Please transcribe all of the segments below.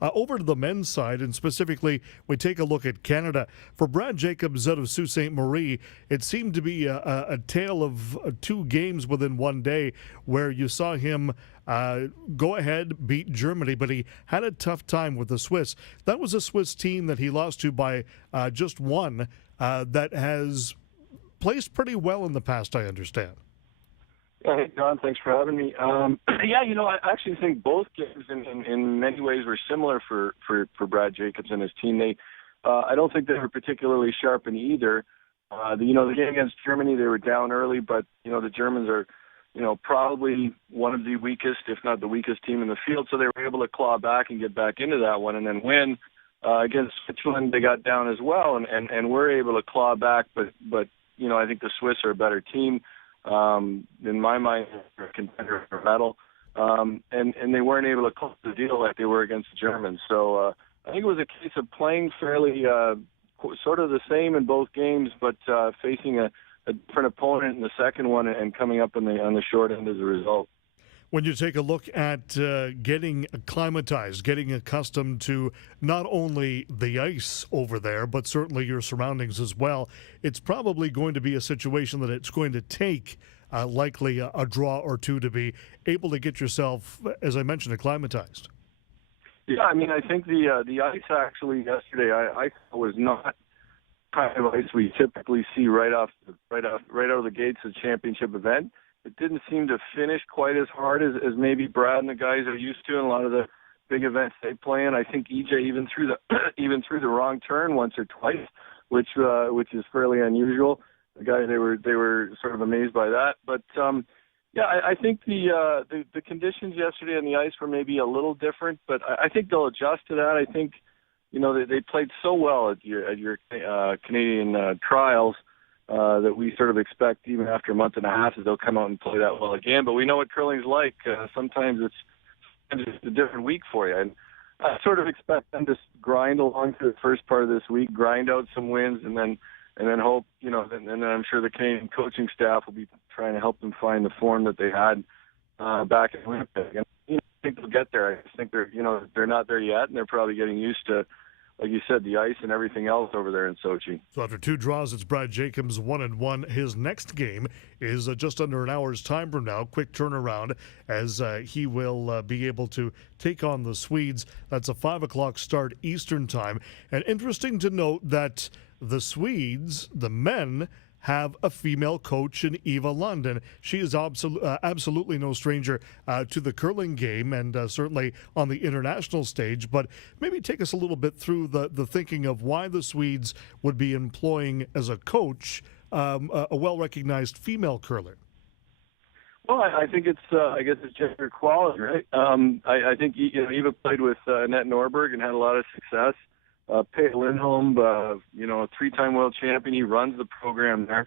Over to the men's side, and specifically, we take a look at Canada. For Brad Jacobs out of Sault Ste. Marie, it seemed to be a tale of two games within one day where you saw him go ahead, beat Germany, but he had a tough time with the Swiss. That was a Swiss team that he lost to by just one that has placed pretty well in the past, I understand. Yeah, hey, John, thanks for having me. Yeah, I actually think both games in many ways were similar for Brad Jacobs and his team. I don't think they were particularly sharp in either. The game against Germany, they were down early, but, the Germans are, probably one of the weakest, if not the weakest team in the field, so they were able to claw back and get back into that one and then win. Against Switzerland, they got down as well and were able to claw back, but I think the Swiss are a better team. In my mind, they're a contender for medal. And they weren't able to close the deal like they were against the Germans. So I think it was a case of playing fairly sort of the same in both games, but facing a different opponent in the second one and coming up on the short end as a result. When you take a look at getting acclimatized, getting accustomed to not only the ice over there, but certainly your surroundings as well, it's probably going to be a situation that it's going to take likely a draw or two to be able to get yourself, as I mentioned, acclimatized. Yeah, I mean, I think the ice actually yesterday I was not kind of ice we typically see right out of the gates of the championship event. It didn't seem to finish quite as hard as maybe Brad and the guys are used to in a lot of the big events they play in. I think EJ even threw the wrong turn once or twice, which is fairly unusual. The guys they were sort of amazed by that. But yeah, I think the conditions yesterday on the ice were maybe a little different, but I think they'll adjust to that. I think they played so well at your Canadian trials. That we sort of expect even after a month and a half that they'll come out and play that well again. But we know what curling's like. Sometimes it's a different week for you. And I sort of expect them to grind along through the first part of this week, grind out some wins, and then hope, and then I'm sure the Canadian coaching staff will be trying to help them find the form that they had back in Winnipeg. And I think they'll get there. I just think they're not there yet, and they're probably getting used to, like you said, the ice and everything else over there in Sochi. So after two draws, it's Brad Jacobs 1-1. His next game is just under an hour's time from now. Quick turnaround as he will be able to take on the Swedes. That's a 5 o'clock start Eastern time. And interesting to note that the Swedes, the men, have a female coach in Eva Lundin. She is absolutely no stranger to the curling game and certainly on the international stage. But maybe take us a little bit through the thinking of why the Swedes would be employing as a coach a well-recognized female curler. Well, I think I guess it's gender equality, right? I think Eva played with Annette Norberg and had a lot of success. Pay Lindholm, a three-time world champion, he runs the program there,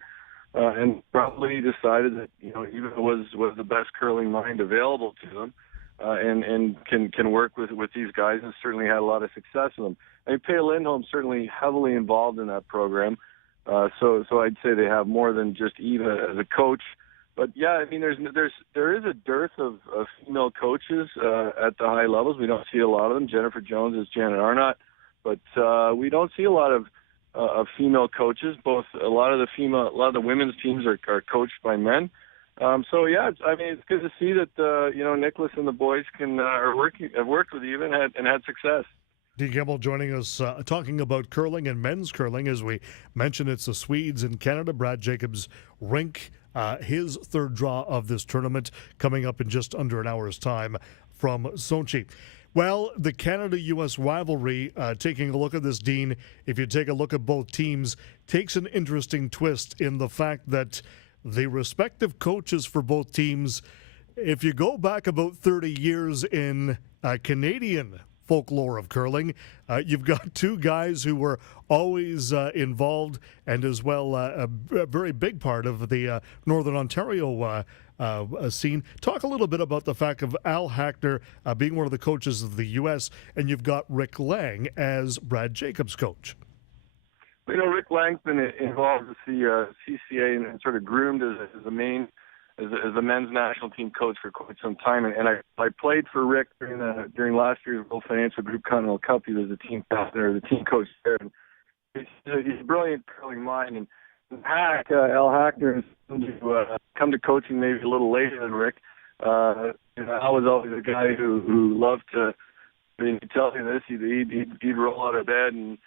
and probably decided that Eva was the best curling mind available to them, and can work with these guys, and certainly had a lot of success with them. I mean, Pay Lindholm certainly heavily involved in that program, so I'd say they have more than just Eva as a coach. But yeah, I mean, there is a dearth of female coaches at the high levels. We don't see a lot of them. Jennifer Jones is Janet Arnott. But we don't see a lot of female coaches. A lot of the women's teams are coached by men. So yeah, it's good to see that Nicholas and the boys have worked with Eva and had success. Dean Gemmell joining us talking about curling and men's curling. As we mentioned, it's the Swedes in Canada. Brad Jacobs rink his third draw of this tournament coming up in just under an hour's time from Sochi. Well, the Canada-U.S. rivalry, taking a look at this, Dean, if you take a look at both teams, takes an interesting twist in the fact that the respective coaches for both teams, if you go back about 30 years in Canadian folklore of curling, you've got two guys who were always involved and as well a very big part of the Northern Ontario scene. Talk a little bit about the fact of Al Hackner being one of the coaches of the U.S., and you've got Rick Lang as Brad Jacobs' coach. Rick Lang's been involved with the CCA and sort of groomed as the main as a men's national team coach for quite some time, and I played for Rick during last year's World Financial Group Continental Cup. He was the team captain or the team coach there, and he's a brilliant curling mind. And Al Hackner has come to coaching maybe a little later than Rick. I was always a guy who loved to. I mean, he'd tell me this: he'd roll out of bed and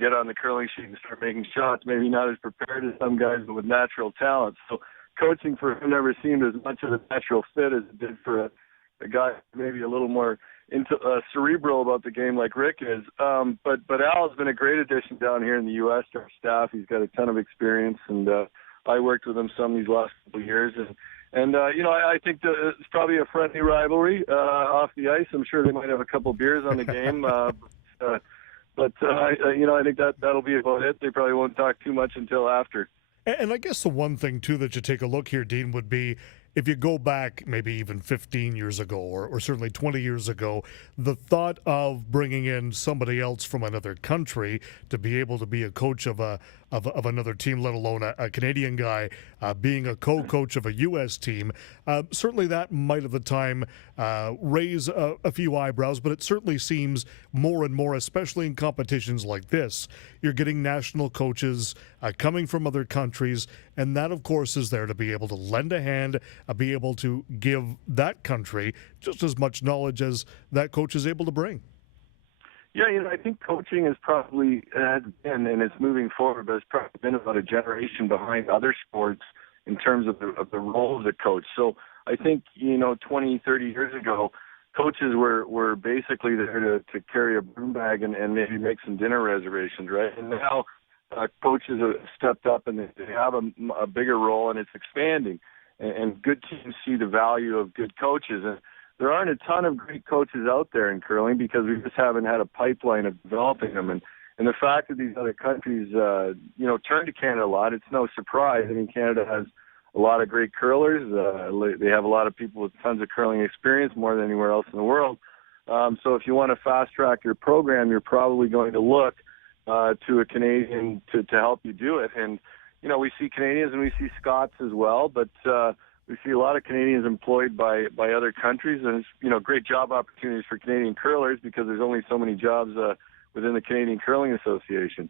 get on the curling sheet and start making shots. Maybe not as prepared as some guys, but with natural talent. So coaching for him never seemed as much of a natural fit as it did for a guy maybe a little more cerebral about the game like Rick is. But Al has been a great addition down here in the U.S. to our staff. He's got a ton of experience, and I worked with him some these last couple of years. And I think it's probably a friendly rivalry off the ice. I'm sure they might have a couple beers on the game. But I think that'll be about it. They probably won't talk too much until after. And I guess the one thing, too, that you take a look here, Dean, would be if you go back maybe even 15 years ago or certainly 20 years ago, the thought of bringing in somebody else from another country to be able to be a coach of another team, let alone a Canadian guy being a co-coach of a U.S. team, certainly that might at the time raise a few eyebrows, but it certainly seems more and more, especially in competitions like this, you're getting national coaches coming from other countries, and that, of course, is there to be able to lend a hand, be able to give that country just as much knowledge as that coach is able to bring. Yeah, I think coaching has probably has been, and it's moving forward, but it's probably been about a generation behind other sports in terms of the role of the coach. So I think, 20, 30 years ago, coaches were basically there to carry a broom bag and maybe make some dinner reservations, right? And now coaches have stepped up and they have a bigger role, and it's expanding. And good teams see the value of good coaches. And there aren't a ton of great coaches out there in curling because we just haven't had a pipeline of developing them. And the fact that these other countries, turn to Canada a lot, it's no surprise. I mean, Canada has a lot of great curlers. They have a lot of people with tons of curling experience, more than anywhere else in the world. So if you want to fast-track your program, you're probably going to look to a Canadian to help you do it. And, we see Canadians and we see Scots as well, but we see a lot of Canadians employed by other countries, and it's, great job opportunities for Canadian curlers because there's only so many jobs within the Canadian Curling Association.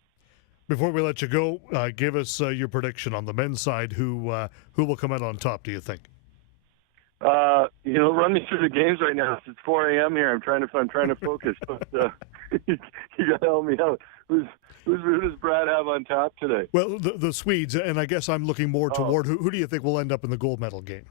Before we let you go, give us your prediction on the men's side. Who will come out on top, do you think? Run me through the games right now. It's 4 a.m. here. I'm trying to focus, but you got to help me out. Who does Brad have on top today? Well, the Swedes, and I guess I'm looking more toward who do you think will end up in the gold medal game?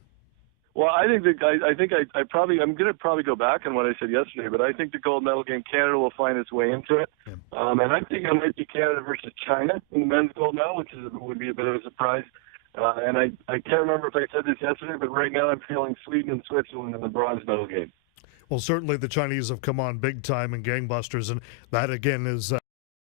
Well, I think I'm going to probably go back on what I said yesterday, but I think the gold medal game, Canada will find its way into it. Yeah. And I think it might be Canada versus China in the men's gold medal, which would be a bit of a surprise. And I can't remember if I said this yesterday, but right now I'm feeling Sweden and Switzerland in the bronze medal game. Well, certainly the Chinese have come on big time and gangbusters, and that again is